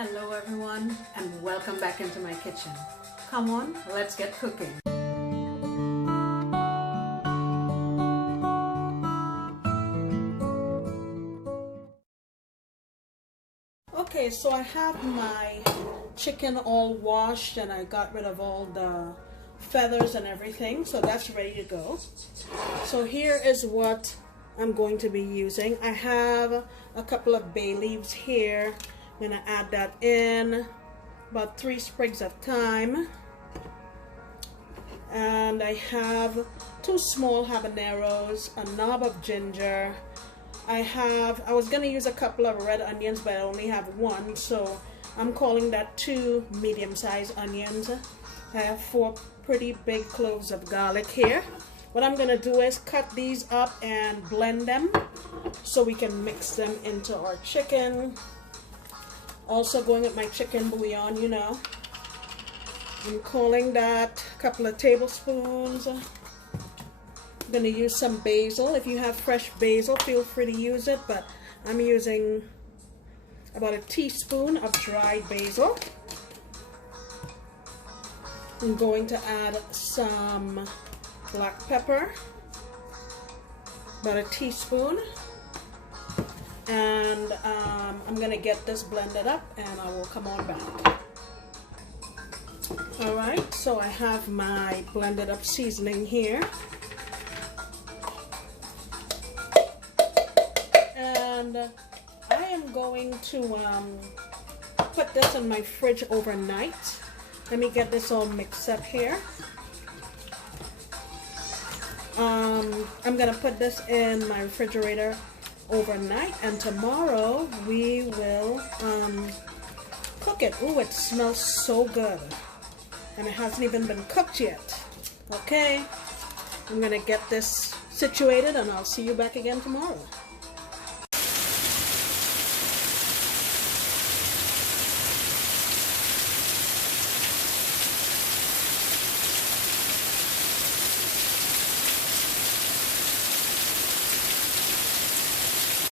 Hello everyone, and welcome back into my kitchen. Come on, let's get cooking. Okay, so I have my chicken all washed and I got rid of all the feathers and everything, so that's ready to go. So here is what I'm going to be using. I have a couple of bay leaves here. I'm going to add that in, about 3 sprigs of thyme. And I have 2 small habaneros, a knob of ginger. I was going to use a couple of red onions, but I only have 1, so I'm calling that 2 medium-sized onions. I have 4 pretty big cloves of garlic here. What I'm going to do is cut these up and blend them so we can mix them into our chicken. Also going with my chicken bouillon, you know. I'm calling that a couple of tablespoons. I'm going to use some basil. If you have fresh basil, feel free to use it, but I'm using about a teaspoon of dried basil. I'm going to add some black pepper, about a teaspoon, and I'm going to get this blended up and I will come on back. Alright, so I have my blended up seasoning here. And I am going to put this in my fridge overnight. Let me get this all mixed up here. I'm going to put this in my refrigerator overnight, and tomorrow we will cook it. Ooh, it smells so good. And it hasn't even been cooked yet. Okay, I'm going to get this situated and I'll see you back again tomorrow.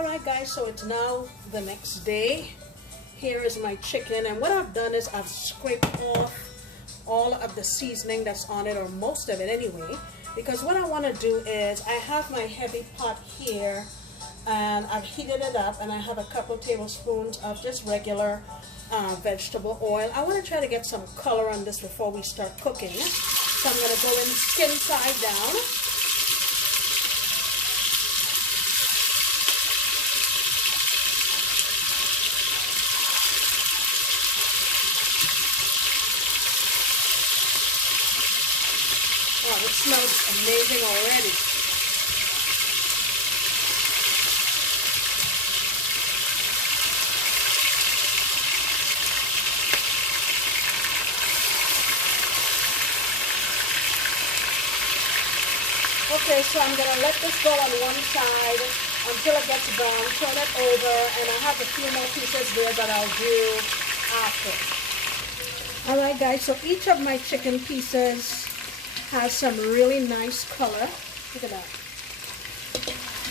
Alright guys, so it's now the next day. Here is my chicken, and what I've done is I've scraped off all of the seasoning that's on it, or most of it anyway, because what I want to do is I have my heavy pot here and I've heated it up, and I have a couple tablespoons of just regular vegetable oil. I want to try to get some color on this before we start cooking, so I'm going to go in skin side down. Wow, it smells amazing already. Okay, so I'm going to let this go on one side until it gets brown, turn it over, and I have a few more pieces there that I'll do after. Alright guys, so each of my chicken pieces has some really nice color. Look at that.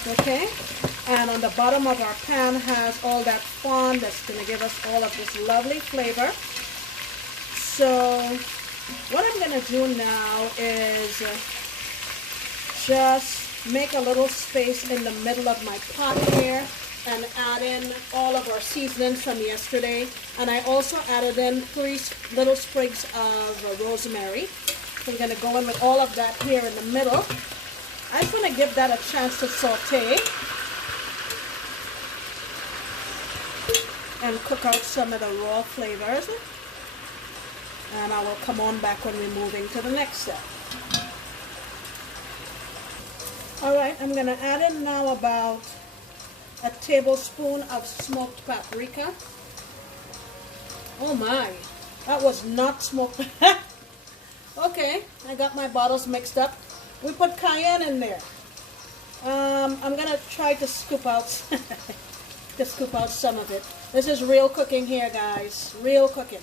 Okay, and on the bottom of our pan has all that fond that's going to give us all of this lovely flavor. So what I'm going to do now is just make a little space in the middle of my pot here and add in all of our seasonings from yesterday. And I also added in 3 little sprigs of rosemary. I'm going to go in with all of that here in the middle. I just want to give that a chance to saute and cook out some of the raw flavors. And I will come on back when we're moving to the next step. Alright, I'm going to add in now about a tablespoon of smoked paprika. Oh my, that was not smoked. Okay, I got my bottles mixed up. We put cayenne in there. I'm gonna try to scoop out some of it. This is real cooking here, guys. Real cooking.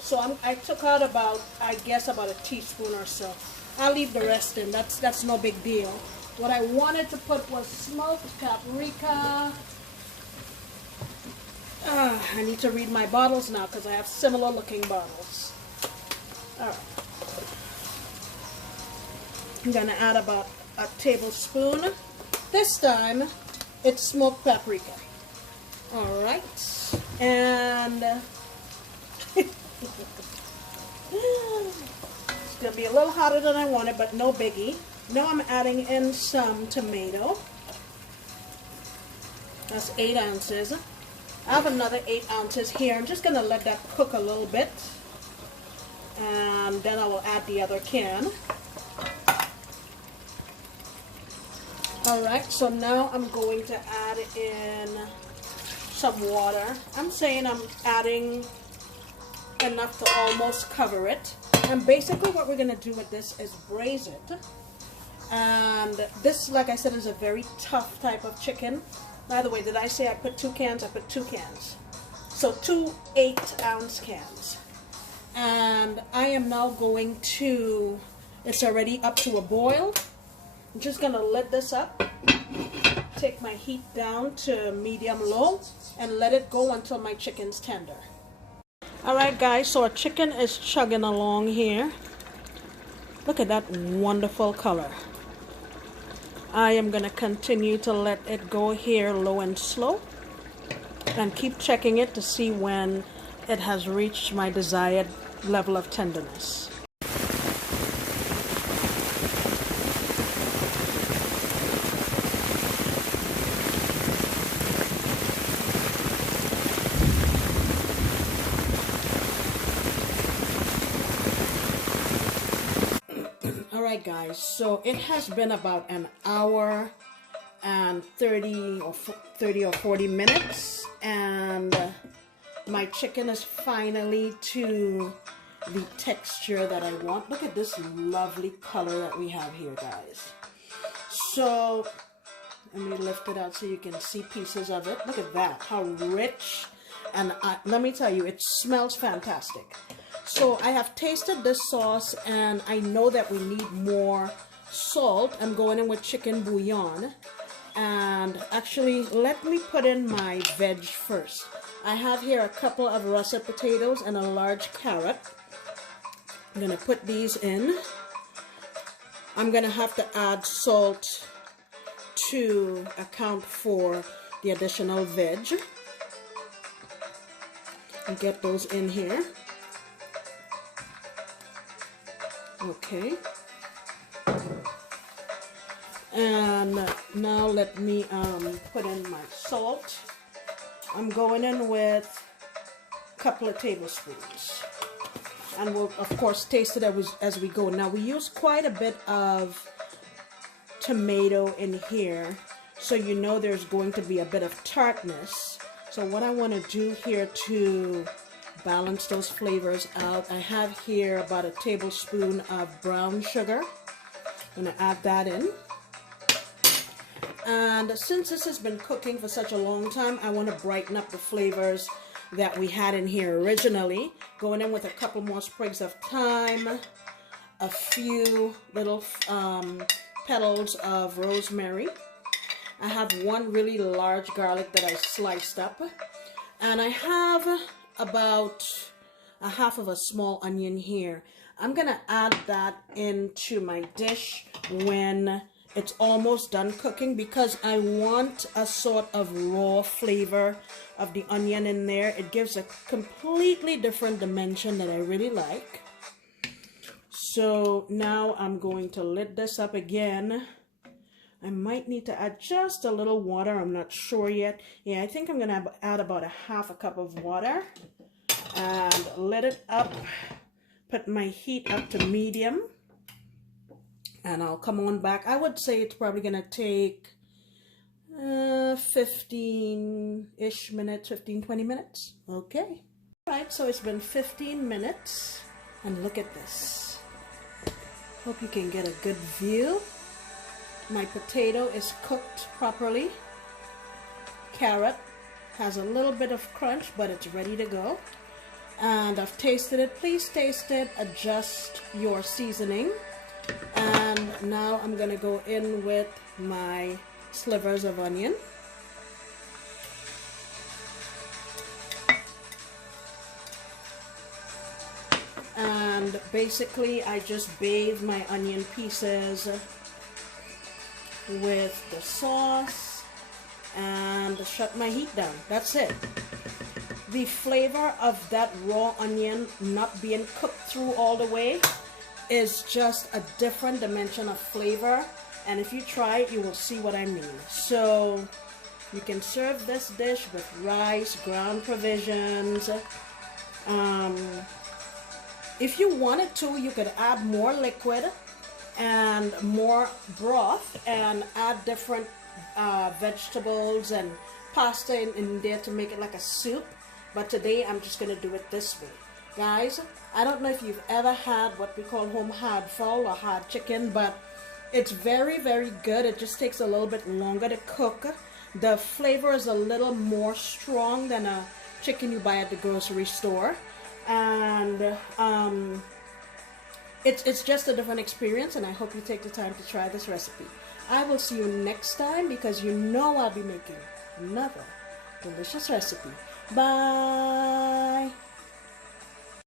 So I took out about, I guess, about a teaspoon or so. I'll leave the rest in. That's no big deal. What I wanted to put was smoked paprika. I need to read my bottles now because I have similar looking bottles. Alright. I'm going to add about a tablespoon. This time, it's smoked paprika. Alright. And it's going to be a little hotter than I wanted, but no biggie. Now I'm adding in some tomato. That's 8 ounces. I have another 8 ounces here. I'm just going to let that cook a little bit. And then I will add the other can. Alright, so now I'm going to add in some water. I'm saying I'm adding enough to almost cover it. And basically what we're going to do with this is braise it. And this, like I said, is a very tough type of chicken. By the way, did I say I put 2 cans? I put 2 cans. So 2 8-ounce cans. And I am now going to, it's already up to a boil. I'm just going to let this up. Take my heat down to medium-low and let it go until my chicken's tender. Alright guys, so our chicken is chugging along here. Look at that wonderful color. I am going to continue to let it go here low and slow and keep checking it to see when it has reached my desired level of tenderness. Alright guys, so it has been about an hour and 30 or 40 minutes, and my chicken is finally to the texture that I want. Look at this lovely color that we have here, guys. So let me lift it out so you can see pieces of it. Look at that, how rich, and let me tell you, it smells fantastic. So I have tasted this sauce and I know that we need more salt. I'm going in with chicken bouillon. And actually, let me put in my veg first. I have here a couple of russet potatoes and a large carrot. I'm going to put these in. I'm going to have to add salt to account for the additional veg. And get those in here. Okay, and now let me put in my salt. I'm going in with a couple of tablespoons, and we'll of course taste it as we go. Now we use quite a bit of tomato in here, so you know there's going to be a bit of tartness. So what I want to do here to balance those flavors out, I have here about a tablespoon of brown sugar. I'm going to add that in. And since this has been cooking for such a long time, I want to brighten up the flavors that we had in here originally. Going in with a couple more sprigs of thyme, a few little petals of rosemary. I have 1 really large garlic that I sliced up. And I have about a half of a small onion here. I'm gonna add that into my dish when it's almost done cooking, because I want a sort of raw flavor of the onion in there. It gives a completely different dimension that I really like. So now I'm going to lid this up again. I might need to add just a little water. I'm not sure yet. Yeah, I think I'm going to add about a half a cup of water. And let it up. Put my heat up to medium. And I'll come on back. I would say it's probably going to take 15-ish minutes, 15-20 minutes. Okay. All right, so it's been 15 minutes. And look at this. Hope you can get a good view. My potato is cooked properly. Carrot has a little bit of crunch, but it's ready to go. And I've tasted it. Please taste it. Adjust your seasoning. And now I'm going to go in with my slivers of onion. And basically I just bathe my onion pieces with the sauce and shut my heat down. That's it. The flavor of that raw onion not being cooked through all the way is just a different dimension of flavor, and if you try it you will see what I mean. So you can serve this dish with rice, ground provisions. If you wanted to, you could add more liquid and more broth and add different vegetables and pasta in there to make it like a soup. But today I'm just going to do it this way. Guys, I don't know if you've ever had what we call home hard fowl or hard chicken, but it's very, very good. It just takes a little bit longer to cook. The flavor is a little more strong than a chicken you buy at the grocery store. And it's just a different experience, and I hope you take the time to try this recipe. I will see you next time, because you know I'll be making another delicious recipe. Bye!